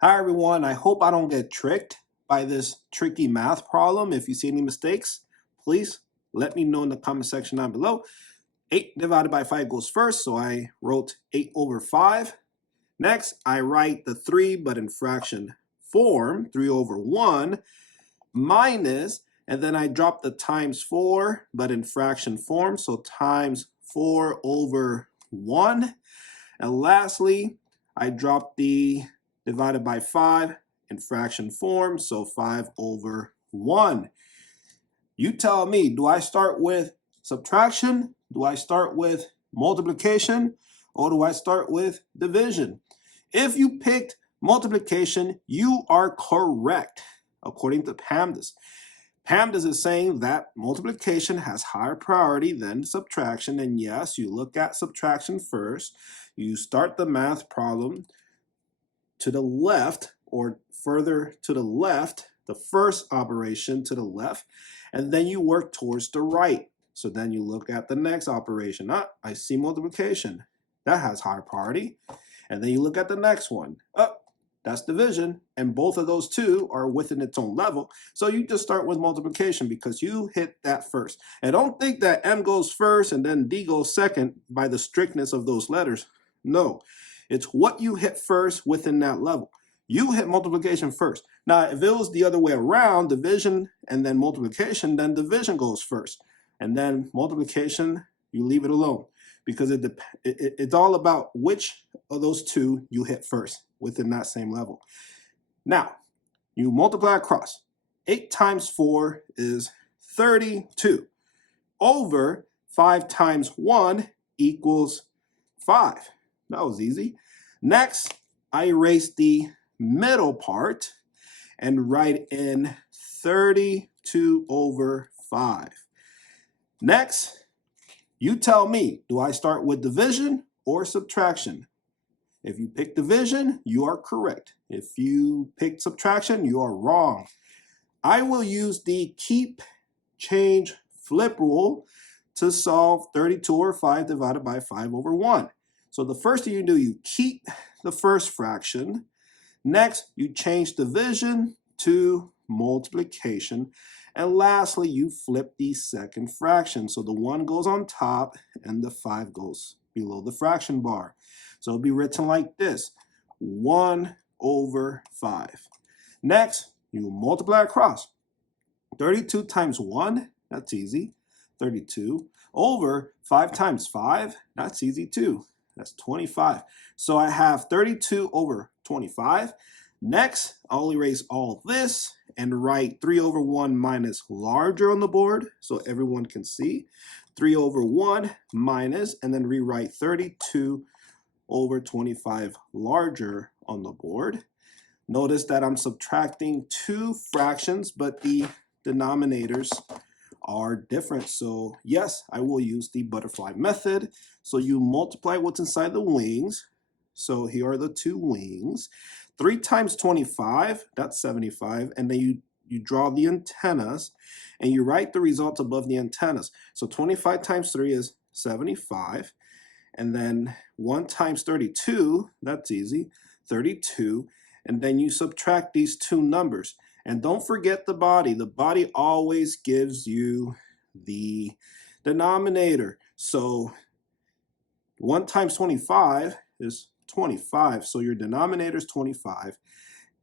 Hi everyone, I hope I don't get tricked by this tricky math problem. If you see any mistakes, please let me know in the comment section down below. 8 divided by 5 goes first, so I wrote 8 over 5. Next, I write the 3 but in fraction form, 3 over 1, minus, and then I drop the times 4 but in fraction form, so times 4 over 1. And lastly, I drop the divided by 5 in fraction form, so 5 over 1. You tell me, do I start with subtraction? Do I start with multiplication? Or do I start with division? If you picked multiplication, you are correct, according to PAMDAS. PAMDAS is saying that multiplication has higher priority than subtraction, and yes, you look at subtraction first. You start the math problem to the left or further to the left, the first operation to the left, and then you work towards the right. So then you look at the next operation. I see multiplication. That has higher priority. And then you look at the next one. That's division, and both of those two are within its own level. So you just start with multiplication because you hit that first. And don't think that M goes first and then D goes second by the strictness of those letters. No, it's what you hit first within that level. You hit multiplication first. Now, if it was the other way around, division and then multiplication, then division goes first. And then multiplication, you leave it alone because it's all about which of those two you hit first within that same level. Now, you multiply across. 8 times 4 is 32 over 5 times 1 equals 5. That was easy. Next, I erase the middle part and write in 32 over 5. Next, you tell me, do I start with division or subtraction? If you pick division, you are correct. If you pick subtraction, you are wrong. I will use the keep, change, flip rule to solve 32 over 5 divided by 5 over 1. So the first thing you do, you keep the first fraction. Next, you change division to multiplication. And lastly, you flip the second fraction. So the 1 goes on top and the 5 goes below the fraction bar. So it'll be written like this, 1 over 5. Next, you multiply across. 32 times 1, that's easy, 32, over 5 times 5, that's easy too, that's 25. So I have 32 over 25. Next, I'll erase all this and write 3 over 1 minus larger on the board so everyone can see. 3 over 1 minus, and then rewrite 32 over 25 larger on the board. Notice that I'm subtracting two fractions, but the denominators are different. So yes, I will use the butterfly method. So you multiply what's inside the wings. So here are the two wings. 3 times 25, that's 75. And then you draw the antennas and you write the results above the antennas. So 25 times 3 is 75. And then 1 times 32, that's easy, 32. And then you subtract these two numbers. And don't forget the body. The body always gives you the denominator. So 1 times 25 is 25. So your denominator is 25.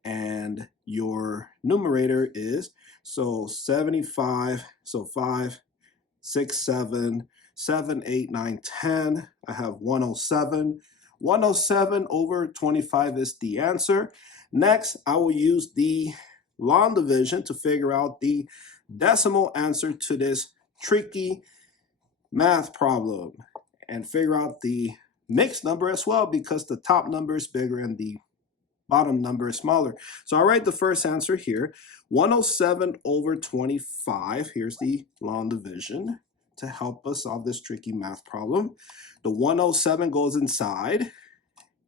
And your numerator is, so 75, so 5, 6, 7, 7, 8, 9, 10. I have 107. 107 over 25 is the answer. Next, I will use the long division to figure out the decimal answer to this tricky math problem and figure out the mixed number as well because the top number is bigger and the bottom number is smaller. So I'll write the first answer here. 107 over 25. Here's the long division to help us solve this tricky math problem. The 107 goes inside.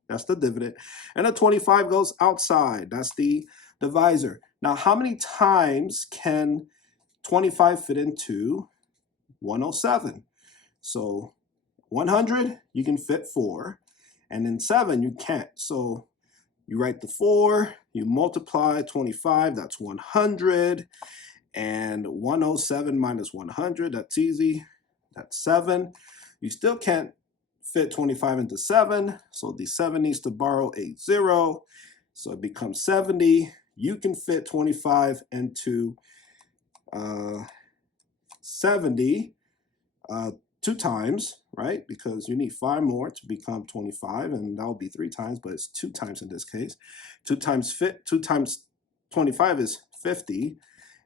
That's the dividend. And the 25 goes outside. That's the divisor. Now, how many times can 25 fit into 107? So 100, you can fit 4. And in 7, you can't. So You write the 4, you multiply 25, that's 100, and 107 minus 100, that's easy, that's 7. You still can't fit 25 into 7, so the 7 needs to borrow a 0, so it becomes 70. You can fit 25 into 70 2 times, right? Because you need 5 more to become 25, and that will be 3 times, but it's 2 times in this case. 2 times 25 is 50,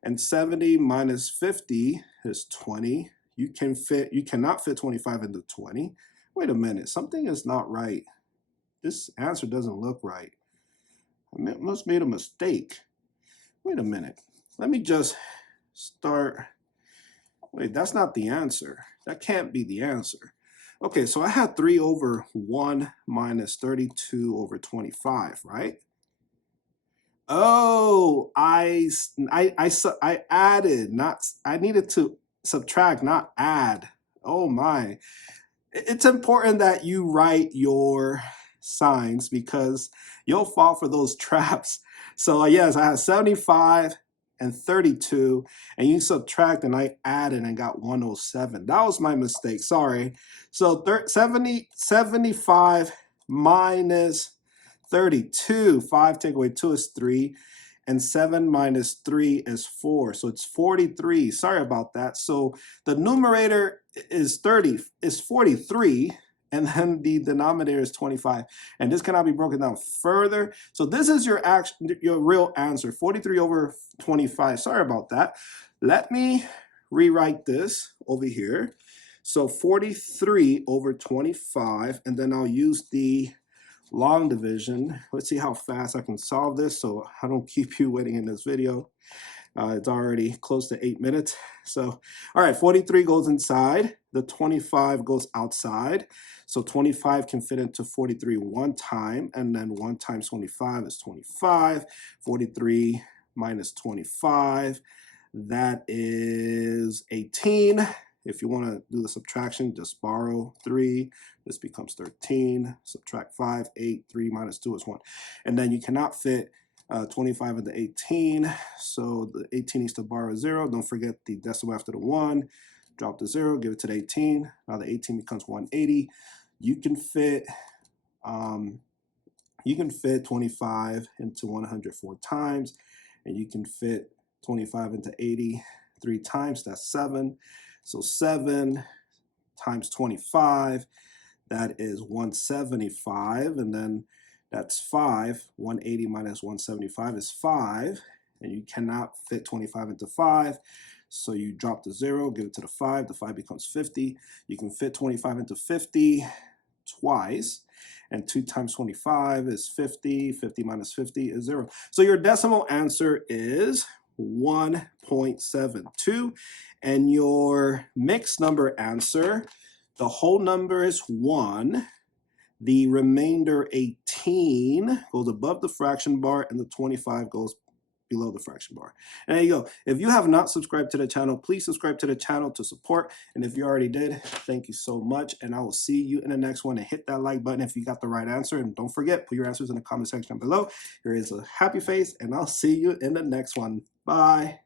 and 70 minus 50 is 20. You cannot fit 25 into 20. Wait a minute, something is not right. This answer doesn't look right. I must have made a mistake. Wait a minute. Let me just start. Wait, that's not the answer. That can't be the answer. Okay, so I had 3 over 1 minus 32 over 25, right? Oh, I added, not, I needed to subtract, not add. Oh my. It's important that you write your signs because you'll fall for those traps. So yes, I had 75 and 32, and you subtract, and I added and got 107. That was my mistake, sorry. So 75 minus 32, 5 take away 2 is 3, and 7 minus 3 is 4, so it's 43. Sorry about that. So the numerator is 43, and then the denominator is 25, and this cannot be broken down further. So this is your real answer, 43 over 25. Sorry about that. Let me rewrite this over here. So 43 over 25, and then I'll use the long division. Let's see how fast I can solve this so I don't keep you waiting in this video. It's already close to 8 minutes. So, all right, 43 goes inside. The 25 goes outside. So 25 can fit into 43 one time, and then 1 times 25 is 25. 43 minus 25, that is 18. If you want to do the subtraction, just borrow 3. This becomes 13. Subtract 5, 8. 3 minus 2 is 1. And then you cannot fit 25 into 18. So the 18 needs to borrow 0. Don't forget the decimal after the 1. Drop the 0, give it to the 18. Now the 18 becomes 180. You can fit 25 into 104 times, and you can fit 25 into 80 3 times. That's 7. So 7 times 25, that is 175, and then that's 5. 180 minus 175 is 5, and you cannot fit 25 into 5, so you drop the 0, give it to the 5 becomes 50. You can fit 25 into 50 twice, and 2 times 25 is 50. 50 minus 50 is 0. So your decimal answer is 1.72, and your mixed number answer, the whole number is 1, the remainder 18 goes above the fraction bar, and the 25 goes below the fraction bar. And there you go. If you have not subscribed to the channel, please subscribe to the channel to support, and if you already did, thank you so much, and I will see you in the next one. And hit that like button if you got the right answer, and don't forget, put your answers in the comment section below. Here is a happy face, and I'll see you in the next one. Bye.